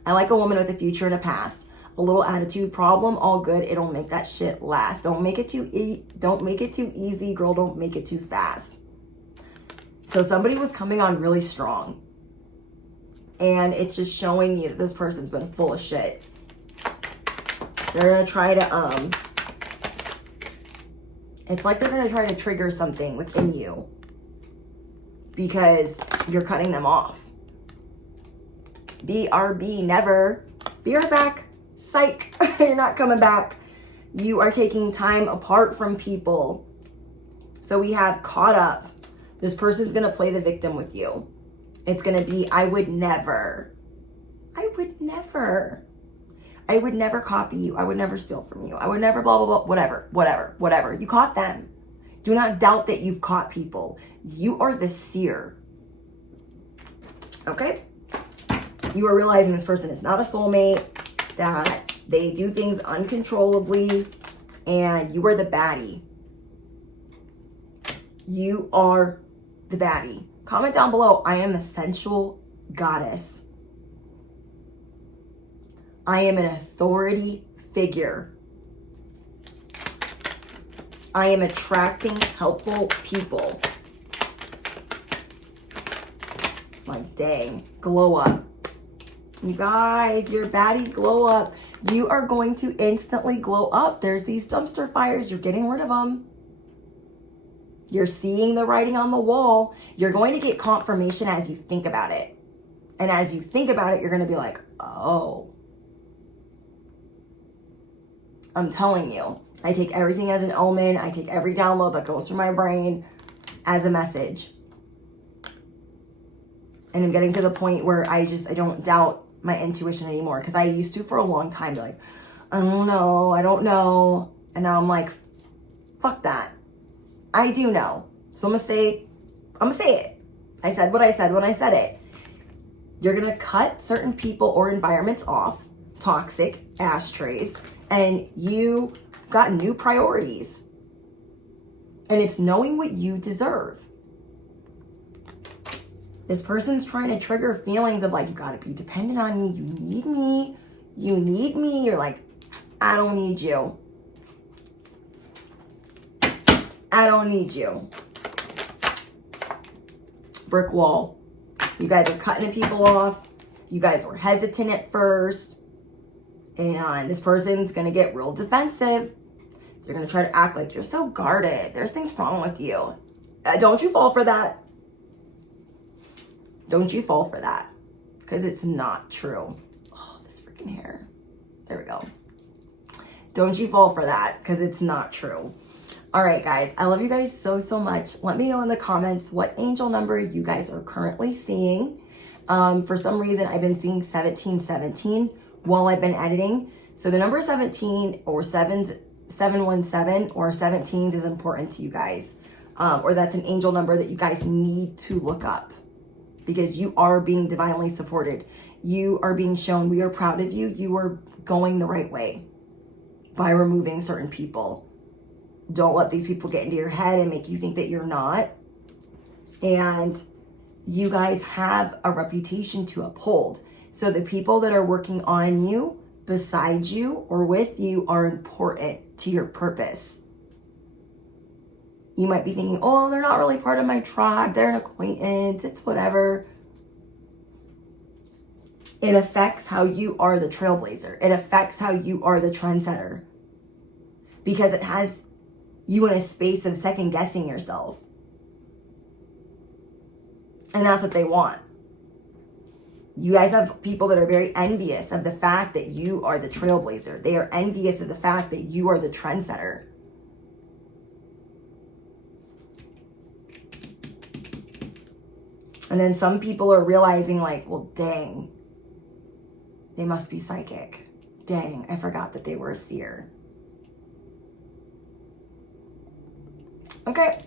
I like a woman with a future and a past. A little attitude problem, all good. It'll make that shit last. Don't make it too easy, girl. Don't make it too fast. So somebody was coming on really strong. And it's just showing you that this person's been full of shit. They're going to try to, it's like they're going to try to trigger something within you because you're cutting them off. BRB, never. Be right back. Psych. You're not coming back. You are taking time apart from people. So we have caught up. This person's going to play the victim with you. It's going to be, I would never. I would never. I would never copy you. I would never steal from you. I would never blah, blah, blah, whatever. You caught them. Do not doubt that you've caught people. You are the seer. Okay? You are realizing this person is not a soulmate, that they do things uncontrollably, and you are the baddie. You are the baddie. Comment down below, I am the sensual goddess. I am an authority figure. I am attracting helpful people. Like, dang, glow up. You guys, your baddie glow up. You are going to instantly glow up. There's these dumpster fires. You're getting rid of them. You're seeing the writing on the wall. You're going to get confirmation as you think about it. And as you think about it, you're going to be like, oh. I'm telling you, I take everything as an omen. I take every download that goes through my brain as a message. And I'm getting to the point where I don't doubt my intuition anymore. Because I used to for a long time be like, I don't know. And now I'm like, fuck that. I do know. So I'm gonna say it. I said what I said when I said it. You're gonna cut certain people or environments off, toxic ashtrays, and you got new priorities. And it's knowing what you deserve. This person's trying to trigger feelings of like, you gotta be dependent on me. You need me. You're like, I don't need you. I don't need you. Brick wall. You guys are cutting people off. You guys were hesitant at first. And this person's going to get real defensive. They're going to try to act like you're so guarded. There's things wrong with you. Don't you fall for that. Don't you fall for that. Because it's not true. Oh, this freaking hair. There we go. Don't you fall for that. Because it's not true. All right, guys. I love you guys so, so much. Let me know in the comments what angel number you guys are currently seeing. For some reason, I've been seeing 1717 while I've been editing. So the number 17 or 717 or 17s is important to you guys. Or that's an angel number that you guys need to look up. Because you are being divinely supported. You are being shown we are proud of you. You are going the right way by removing certain people. Don't let these people get into your head and make you think that you're not. And you guys have a reputation to uphold. So the people that are working on you, beside you, or with you are important to your purpose. You might be thinking, oh, they're not really part of my tribe. They're an acquaintance. It's whatever. It affects how you are the trailblazer. It affects how you are the trendsetter. because it has you in a space of second guessing yourself. And that's what they want. You guys have people that are very envious of the fact that you are the trailblazer. They are envious of the fact that you are the trendsetter. And then some people are realizing like, well, dang, they must be psychic. Dang, I forgot that they were a seer. Okay.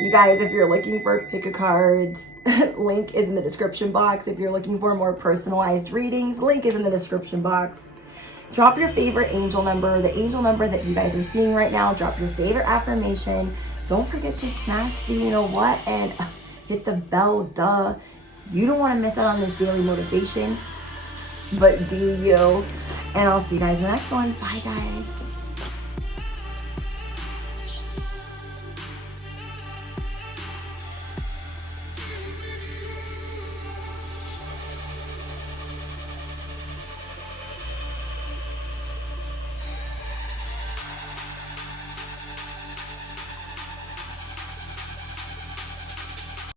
You guys, if you're looking for a pick of cards, link is in the description box. If you're looking for more personalized readings, link is in the description box. Drop your favorite angel number, the angel number that you guys are seeing right now. Drop your favorite affirmation. Don't forget to smash the you know what and hit the bell, duh. You don't want to miss out on this daily motivation, but do you? And I'll see you guys in the next one. Bye, guys.